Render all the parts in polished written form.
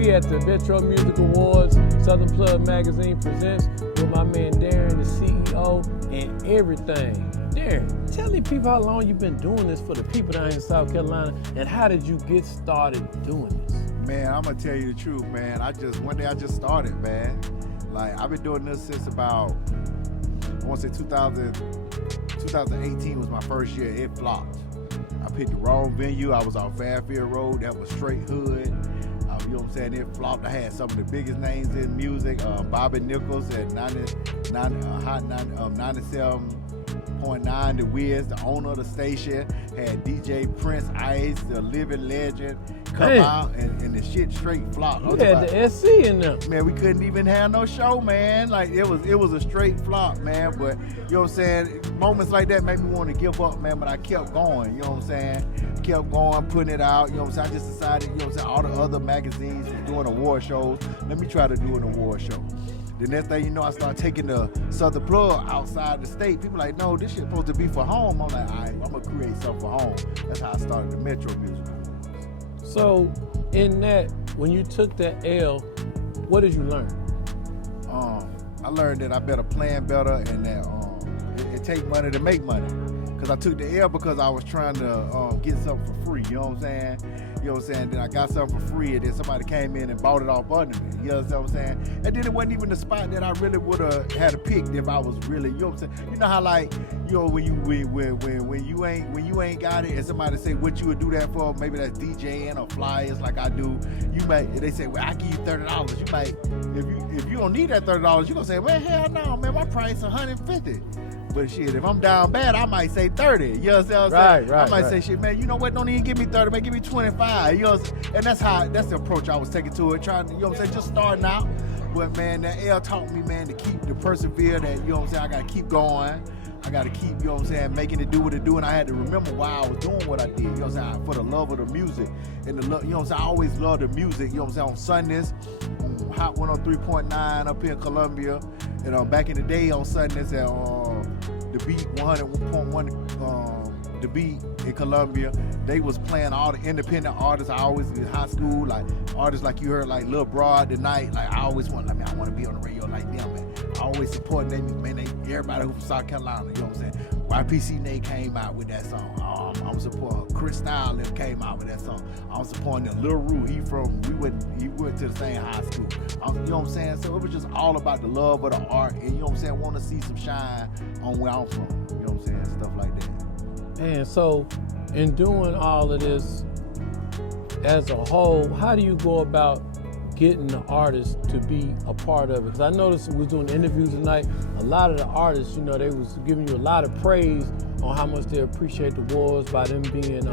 We at the Metro Music Awards, Southern Plug Magazine presents with my man Darren, the CEO, and everything. Darren, tell the people how long you've been doing this for the people down in South Carolina, and how did you get started doing this? Man, I'm gonna tell you the truth, man. One day I just started, man. Like, I've been doing this since about, I wanna say 2018 was my first year. It flopped. I picked the wrong venue. I was on Fairfield Road. That was straight hood. You know what I'm saying? It flopped. I had some of the biggest names in music. Bobby Nichols at 97.9 The Wiz, the owner of the station. Had DJ Prince Ice, the living legend, come out, and the shit straight flopped. You had the SC in there. Man, we couldn't even have no show, man. Like, it was a straight flop, man. But, you know what I'm saying? Moments like that made me want to give up, man, but I kept going, you know what I'm saying? Kept going, putting it out, you know what I'm saying? I just decided, you know what I'm saying, all the other magazines were doing award shows. Let me try to do an award show. The next thing you know, I started taking the Southern Plug outside the state. People like, no, this shit supposed to be for home. I'm like, all right, I'm gonna create something for home. That's how I started the Metro Music Awards. So, in that, when you took that L, what did you learn? I learned that I better plan better, and that it take money to make money. Cause I took the L because I was trying to get something for free, you know what I'm saying? You know what I'm saying? Then I got something for free, and then somebody came in and bought it off under me. You know what I'm saying? And then it wasn't even the spot that I really would have had to pick if I was really, you know what I'm saying? You know how, like, you know, when you ain't got it, and somebody say what you would do that for, maybe that's DJing or flyers like I do. You might, they say, well, I give you $30. You might, if you don't need that $30, you gonna say, well, hell no, man, my price is $150. But shit, if I'm down bad, I might say 30. You know what I'm saying? Right. I might say, shit, man, you know what? Don't even give me 30, man. Give me 25. You know what I'm saying? And that's the approach I was taking to it, trying to, you know what I'm saying, just starting out. But man, that L taught me, man, to persevere, that, you know what I'm saying, I gotta keep going. I gotta keep, you know what I'm saying, making it do what it do, and I had to remember why I was doing what I did, you know what I'm saying, for the love of the music, and the love, you know what I'm saying, I always loved the music, you know what I'm saying, on Sundays, Hot 103.9 up here in Columbia, and back in the day on Sundays at the Beat 100.1, the Beat in Columbia, they was playing all the independent artists. I always in high school, like artists like you heard, like Lil Broad tonight. Like, I always want, I want to be on the radio like them, man. I always support them, man. Everybody who from South Carolina, you know what I'm saying. YPC Nate came out with that song. I'm supporting Chris Style came out with that song. I'm supporting them. Lil Rue, he went to the same high school. You know what I'm saying? So it was just all about the love of the art, and you know what I'm saying, want to see some shine on where I'm from. You know what I'm saying? Stuff like that. And so, in doing all of this as a whole, how do you go about getting the artists to be a part of it? Because I noticed we was doing interviews tonight, a lot of the artists, you know, they was giving you a lot of praise on how much they appreciate the awards by them being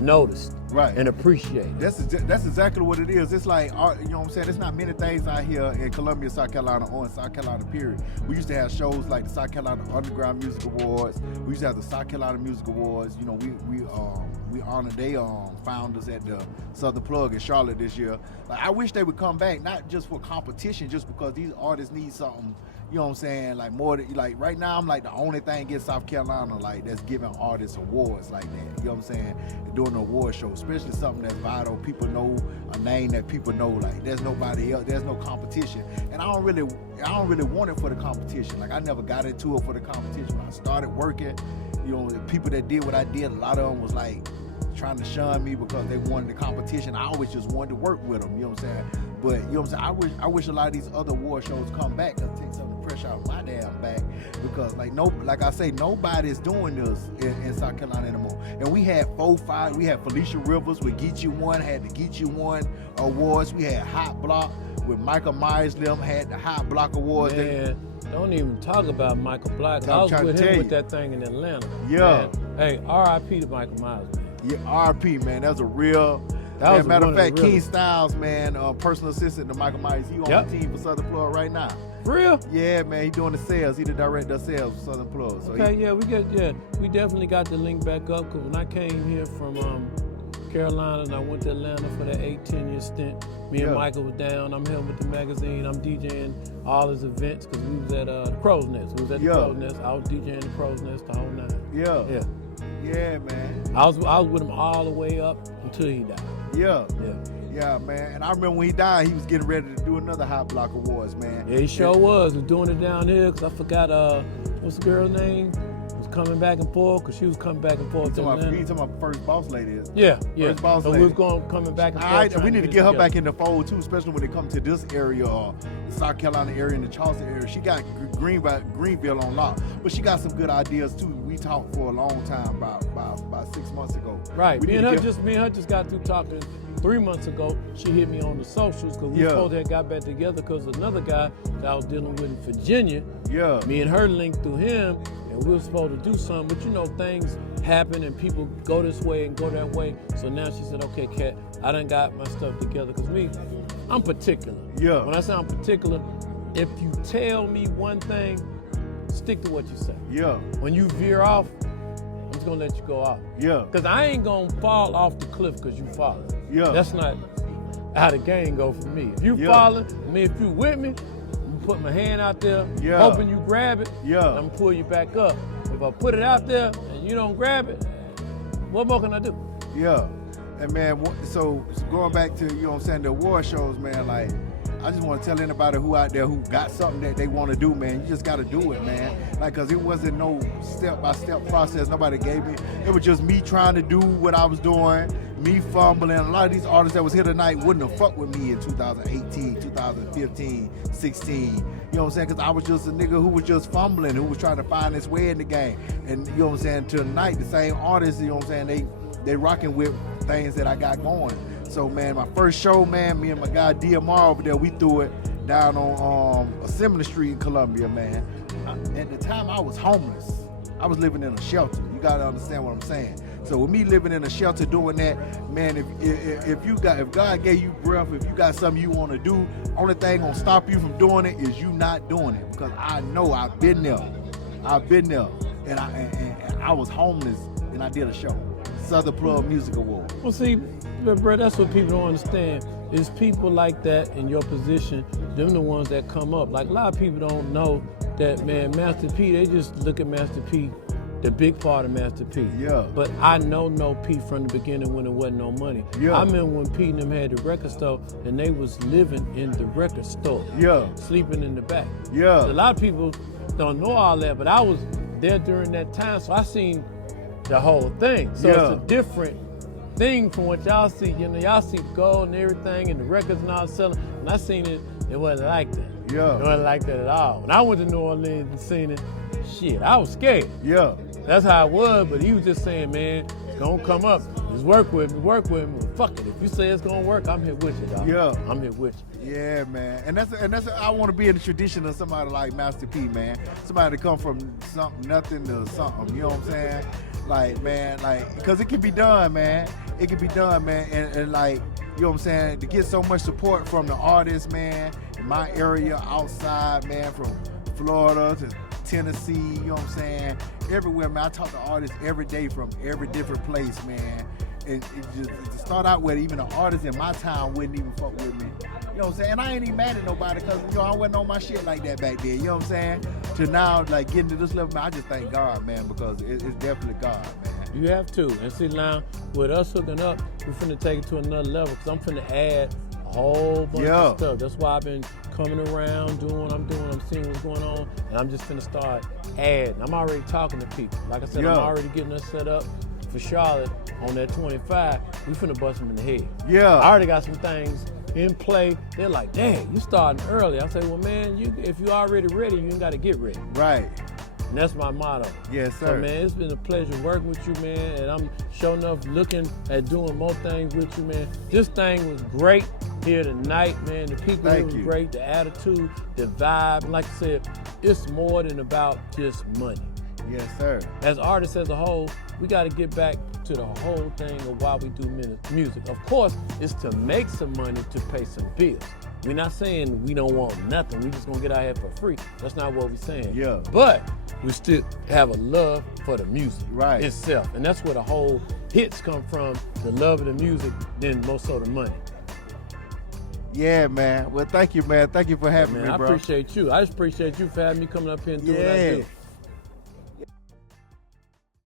noticed, right, and appreciated. That's exactly what it is. It's like, you know what I'm saying, there's not many things out here in Columbia, South Carolina, or in South Carolina, period. We used to have shows like the South Carolina Underground Music Awards. We used to have the South Carolina Music Awards. You know, we honored their founders at the Southern Plug in Charlotte this year. Like, I wish they would come back, not just for competition, just because these artists need something, you know what I'm saying, like more, like right now I'm like the only thing in South Carolina like that's giving artists awards like that, you know what I'm saying, doing an award show, especially something that's vital, people know, a name that people know, like there's nobody else, there's no competition, and I don't really want it for the competition. Like, I never got into it for the competition. When I started working, you know, the people that did what I did, a lot of them was like trying to shun me because they wanted the competition. I always just wanted to work with them, you know what I'm saying? But, you know what I'm saying, I wish a lot of these other award shows come back to take some of the pressure off my damn back, because like I say, nobody's doing this in South Carolina anymore. And we had 4-5, we had Felicia Rivers with Get You One, had the Get You One Awards. We had Hot Block with Michael Myers, them had the Hot Block Awards. Man, don't even talk about Michael Black. I was with him with that thing in Atlanta. Yeah. Man. Hey, R.I.P. to Michael Myers, man. Yeah, R.I.P., man. That's a real... matter of fact, King Styles, man, personal assistant to Michael Myers, he on the team for Southern Plug right now. For real? Yeah, man, he doing the sales. He the director of sales for Southern Plug. So okay, we definitely got the link back up, because when I came here from Carolina and I went to Atlanta for that 10-year stint, me and Michael was down. I'm here with the magazine. I'm DJing all his events, because we was at the Crow's Nest. We was at the Crow's Nest. I was DJing the Crow's Nest the whole night. Yeah, man. I was with him all the way up until he died. Yeah, Yeah, man. And I remember when he died, he was getting ready to do another Hot Block Awards, man. Yeah, he sure was doing it down here, because I forgot, what's the girl's name? Was coming back and forth, because she was coming back and forth. You talking about First Boss Lady? Yeah. First Boss So Lady. we was coming back and forth. We need to get her back in the fold too, especially when it comes to this area, the South Carolina area and the Charleston area. She got Greenville on lock, but she got some good ideas too. We talked for a long time about 6 months ago. Right. Me and her just got through talking 3 months ago. She hit me on the socials because we supposed to have got back together because another guy that I was dealing with in Virginia. Yeah. Me and her linked through him, and we were supposed to do something, but you know, things happen and people go this way and go that way. So now she said, okay, Kat, I done got my stuff together, because I'm particular. Yeah. When I say I'm particular, if you tell me one thing, stick to what you say. Yeah. When you veer off, I'm just gonna let you go off. Yeah. Because I ain't gonna fall off the cliff because you falling. Yeah. That's not how the game go for me. If you falling, if you with me, I'm put my hand out there, hoping you grab it, Yeah. I'm gonna pull you back up. If I put it out there and you don't grab it, what more can I do? Yeah. And man, so going back to, you know what I'm saying, the award shows, man, like, I just want to tell anybody who out there who got something that they want to do, man, you just got to do it, man. Like, because it wasn't no step-by-step process nobody gave me. It was just me trying to do what I was doing, me fumbling. A lot of these artists that was here tonight wouldn't have fucked with me in 2018, 2015, 16. You know what I'm saying? Because I was just a nigga who was just fumbling, who was trying to find his way in the game. And, you know what I'm saying, tonight, the same artists, you know what I'm saying, they rocking with things that I got going. So, man, my first show, man, me and my guy DMR over there, we threw it down on Assembly Street in Columbia, man. At the time, I was homeless. I was living in a shelter. You got to understand what I'm saying. So with me living in a shelter doing that, man, if God gave you breath, if you got something you want to do, only thing gonna stop you from doing it is you not doing it. Because I know I've been there. And I was homeless and I did a show. Southern Plug Music Award. Well, see, bro, that's what people don't understand. Is people like that in your position, them the ones that come up. Like, a lot of people don't know that, man, Master P, they just look at Master P, the big part of Master P. Yeah. But I know P from the beginning when there wasn't no money. Yeah. I remember when P and them had the record store and they was living in the record store. Yeah. Sleeping in the back. Yeah. So a lot of people don't know all that, but I was there during that time, so I seen the whole thing. So it's a different thing from what y'all see. You know, y'all see gold and everything and the records and all selling. And I seen it, it wasn't like that. Yeah. It wasn't like that at all. When I went to New Orleans and seen it, shit, I was scared. Yeah. That's how it was, but he was just saying, man, it's gonna come up. Just work with me. Well, fuck it. If you say it's gonna work, I'm here with you, dog. Yeah. I'm here with you. Yeah, man. And that's I want to be in the tradition of somebody like Master P, man. Somebody to come from nothing to something. You know what I'm saying? Like, man, like, because it can be done, man. It can be done, man. And like, you know what I'm saying? To get so much support from the artists, man, in my area, outside, man, from Florida to Tennessee, you know what I'm saying? Everywhere, man. I talk to artists every day from every different place, man. And to start out with, even the artists in my town wouldn't even fuck with me. You know what I'm saying? And I ain't even mad at nobody because, you know, I wasn't on my shit like that back then. You know what I'm saying? To now, like, getting to this level, man, I just thank God, man, because it's definitely God, man. You have to. And see, now, with us hooking up, we're finna take it to another level because I'm finna add a whole bunch of stuff. That's why I've been coming around, doing what I'm doing, I'm seeing what's going on, and I'm just finna start adding. I'm already talking to people. Like I said, I'm already getting us set up for Charlotte on that 25. We finna bust them in the head. Yeah. I already got some things in play. They're like, dang, you starting early. I say, well, man, if you already ready, you ain't got to get ready. Right. And that's my motto. Yes, sir. So, man, it's been a pleasure working with you, man, and I'm sure enough looking at doing more things with you, man. This thing was great here tonight, man. The people here was great, the attitude, the vibe. And like I said, it's more than about just money. Yes, sir. As artists as a whole, we got to get back to the whole thing of why we do music. Of course, it's to make some money to pay some bills. We're not saying we don't want nothing. We just gonna get out here for free. That's not what we're saying. Yeah. But we still have a love for the music itself. And that's where the whole hits come from, the love of the music, then more so the money. Yeah, man. Well, thank you, man. Thank you for having me, bro. I appreciate you. I just appreciate you for having me coming up here and doing what I do.